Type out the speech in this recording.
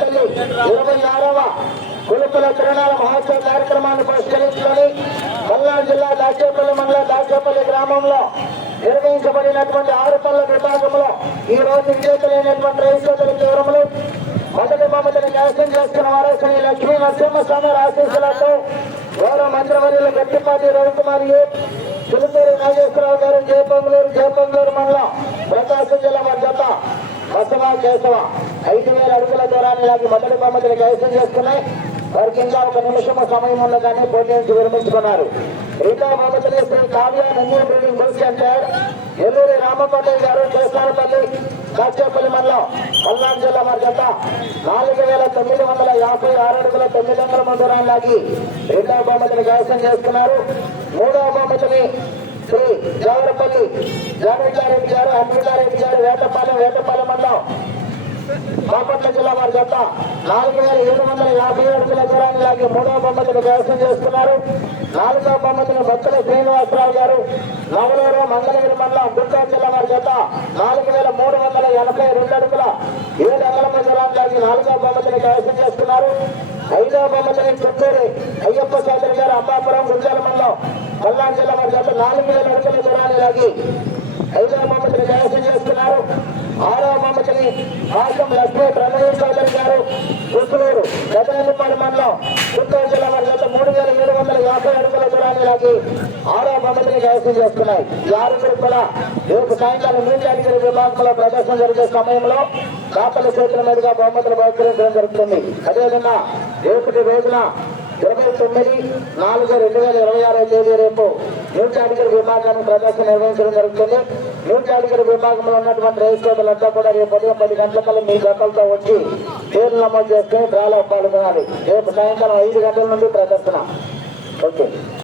తల్లి 26వ కులుపుల తిరణాల మహోత్సవ కార్యక్రమాన్ని పురస్కరించుకొని పల్నాడు జిల్లా దాచేపల్లి మండలం దాచేపల్లి గ్రామంలో నిర్వహించబడినటువంటి 6 పళ్ళ విభాగంలో ఈ రోజు విజేతలైనటువంటి రైతుల వివరములు మొదటి బహుమతిని కైవసం చేసుకున్న వారు శ్రీ లక్ష్మీ నరసింహస్వామి ఆశీస్సులతో గౌరవ మంత్రివర్యులు గట్టిపాటి రవికుమారి, చిలుకూరు నాగేశ్వరరావు గారు, జయపంగూరు మండలం ప్రకాశం జిల్లా వారి జత బసవ కేశవ 5,000 అడుగుల దూరాన్ని లాగి మొదటి బహుమతిని కైవసం చేసుకున్నాయి. వారికి ఇంకా 1 నిమిషం సమయం ఉండగానే పోటీ నుంచి విరమించుకున్నారు. రెండవ బహుమతిని Shri Kavya Nandini building bus centre Elluri Ramapalli గారు, కేసారపల్లి దాచేపల్లి మండలం పల్నాడు జిల్లా వారి జత 4,956 అడుగుల 9 అంగుళముల దూరాన్ని లాగి రెండవ బహుమతిని కైవసం చేసుకున్నారు. మూడవ బహుమతిని శ్రీ దేవరపల్లి జానవికారెడ్డి గారు, అన్వికారెడ్డి గారు, వేటపాలెం మండలం బాపట్ల జిల్లా వారి జత 4,750 అడుగుల దూరాన్ని లాగి మూడవ బహుమతిని కైవసం చేసుకున్నారు. 4వ బహుమతిని భక్తుల శ్రీనివాసరావు గారు, నవలూరు మంగళగిరి మండలం గుంటూరు జిల్లా వారి జత 4,382 అడుగుల 7 అంగుళముల దూరాన్ని లాగి 4వ బహుమతిని కైవసం చేసుకున్నారు. 5వ బహుమతిని చిత్తూరు అయ్యప్ప చౌదరి గారు, అమ్మాపురం గుంజాల మండలం పల్నాడు జిల్లా వారి జత 4,000 అడుగుల దూరాన్ని లాగి 5వ బహుమతిని కైవసం చేసుకున్నారు. 6వ బహుమతిని మార్గం లక్ష్మీ ప్రణయ్ చౌదరి గారు, కుసులూరు గజనపల్లి మండలం గుంటూరు జిల్లా వారి జత 3,750 అడుగుల దూరాన్ని లాగి 6వ బహుమతిని కైవసం చేసుకున్నాయి. ఈ 6 గ్రూపుల రేపు సాయంకాలం న్యూజాగిరి విభాగంలో ప్రదర్శన జరిగే సమయంలో కాపల చేతుల మీదుగా బహుమతులు బహుకరించడం జరుగుతుంది. అదేవిధంగా రేపటి రోజున 29/4/2026 తేదీ రేపు న్యూజాగిరి విభాగాన్ని ప్రదర్శన నిర్వహించడం జరుగుతుంది. న్యూజాగిరి విభాగంలో ఉన్నటువంటి రైతు సోదరులంతా కూడా రేపు ఉదయం 10 గంటలకల్లా మీ జతలతో వచ్చి పేర్లు నమోదు చేసుకుని డ్రాలో పాల్గొనాలి. రేపు సాయంకాలం 5 గంటల నుండి ప్రదర్శన. ఓకే.